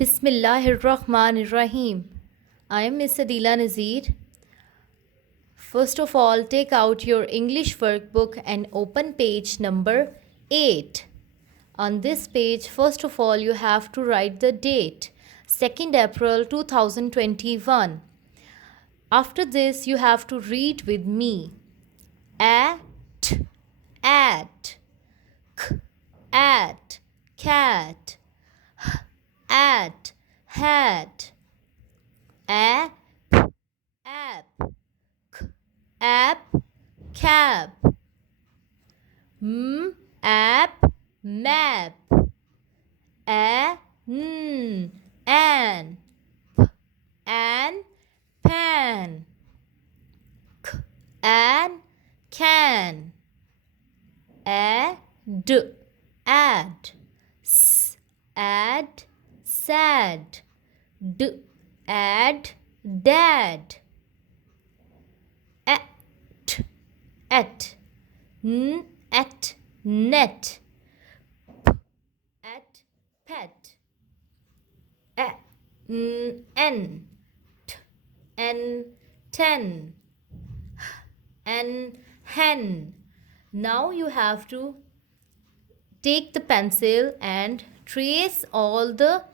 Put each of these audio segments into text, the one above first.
Bismillahirrahmanirrahim. I am Miss Adila Nazir. First of all, take out your English workbook and open page number 8. On this page, first of all, you have to write the date 2nd April 2021. After this, you have to read with me. At, at, cat, at, hat, app, app, cap, app, map, an, pan, an, can, ad, add, add, sad, add, dad, at, at, net, at, pet, n, ten, hen. Now you have to take the pencil and trace all the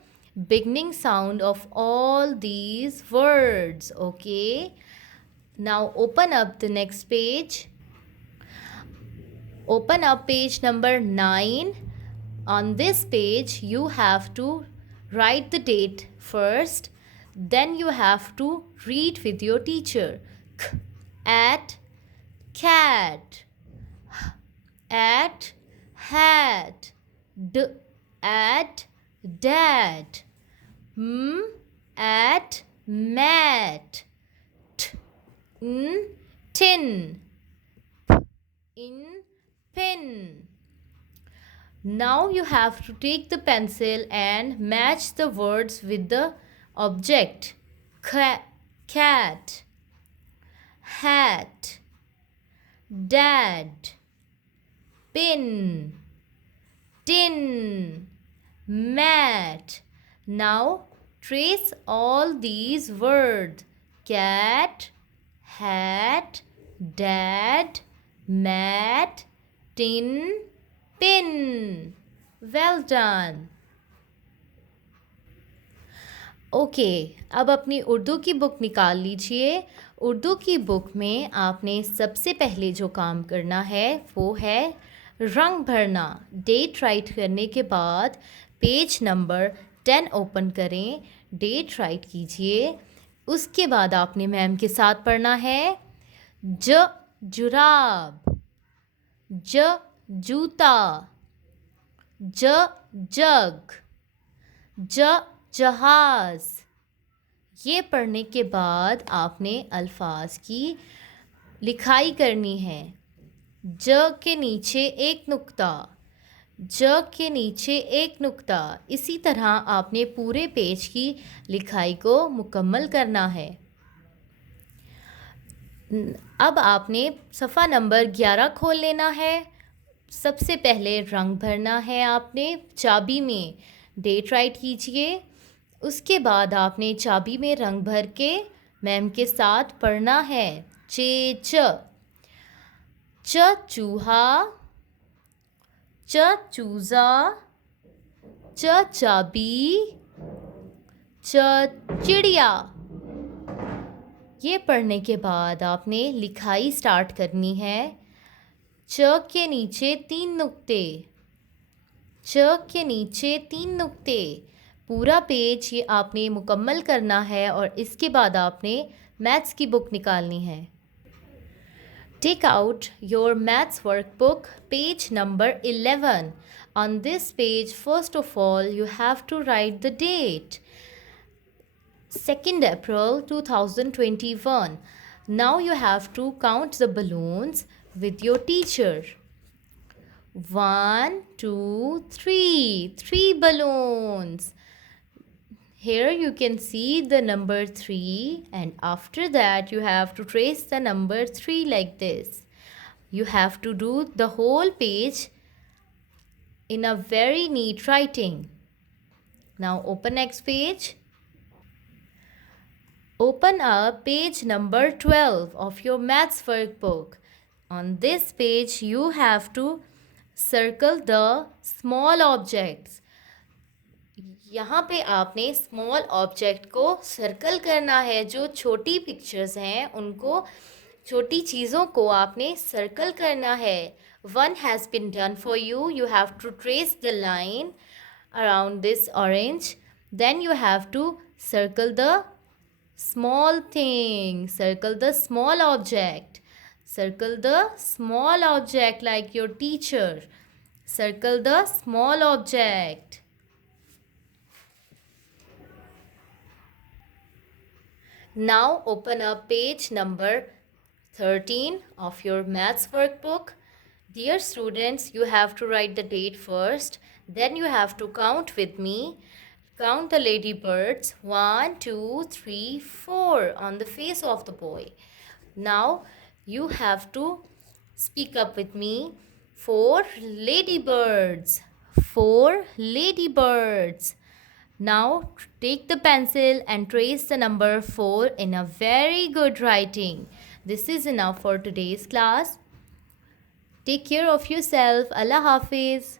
beginning sound of all these words. Okay, now open up the next page. Open up page number 9. On this page you have to write the date first, then you have to read with your teacher. At, cat, at, hat, at, dad, at, mat, tin, in, pin. Now you have to take the pencil and match the words with the object. Cat, hat, dad, pin, tin, mat. Now trace all these words: cat, hat, dad, mat, tin, pin. Well done. Okay, अब अपनी उर्दू की book निकाल लीजिए। उर्दू की book में आपने सबसे पहले जो काम करना है वो है रंग भरना। डेट राइट करने के बाद पेज नंबर 10 ओपन करें, डेट राइट कीजिए। उसके बाद आपने मैम के साथ पढ़ना है जुराब, जूता, जग, जहाज। ये पढ़ने के बाद आपने अल्फाज की लिखाई करनी है। ज के नीचे एक नुक्ता, ज के नीचे एक नुक्ता। इसी तरह आपने पूरे पेज की लिखाई को मुकम्मल करना है। अब आपने सफ़ा नंबर 11 खोल लेना है। सबसे पहले रंग भरना है आपने चाबी में। डेट राइट कीजिए। उसके बाद आपने चाबी में रंग भर के मैम के साथ पढ़ना है। चूहा, चूज़ा, चाबी, चिड़िया। ये पढ़ने के बाद आपने लिखाई स्टार्ट करनी है। च के नीचे 3 नुक्ते, च के नीचे 3 नुक्ते। पूरा पेज ये आपने मुकम्मल करना है और इसके बाद आपने मैथ्स की बुक निकालनी है। Take out your maths workbook, page number 11. On this page, first of all, you have to write the date 2nd April 2021. Now you have to count the balloons with your teacher. 1, 2, 3. 3 balloons. Here you can see the number 3, and after that you have to trace the number 3 like this. You have to do the whole page in a very neat writing. Now open next page. Open up page number 12 of your maths workbook. On this page, you have to circle the small objects. यहाँ पे आपने small object को circle करना है. जो छोटी pictures हैं उनको, छोटी चीज़ों को आपने सर्कल करना है. One has been done for you. You have to trace the line around this orange. Then you have to circle the small thing. Circle the small object. Circle the small object like your teacher. Circle the small object. Now open up page number 13 of your maths workbook. Dear students, you have to write the date first. Then you have to count with me. Count the ladybirds. 1, 2, 3, 4 on the face of the boy. Now you have to speak up with me. 4 ladybirds. 4 ladybirds. Now take the pencil and trace the number 4 in a very good writing. This is enough for today's class. Take care of yourself. Allah Hafiz.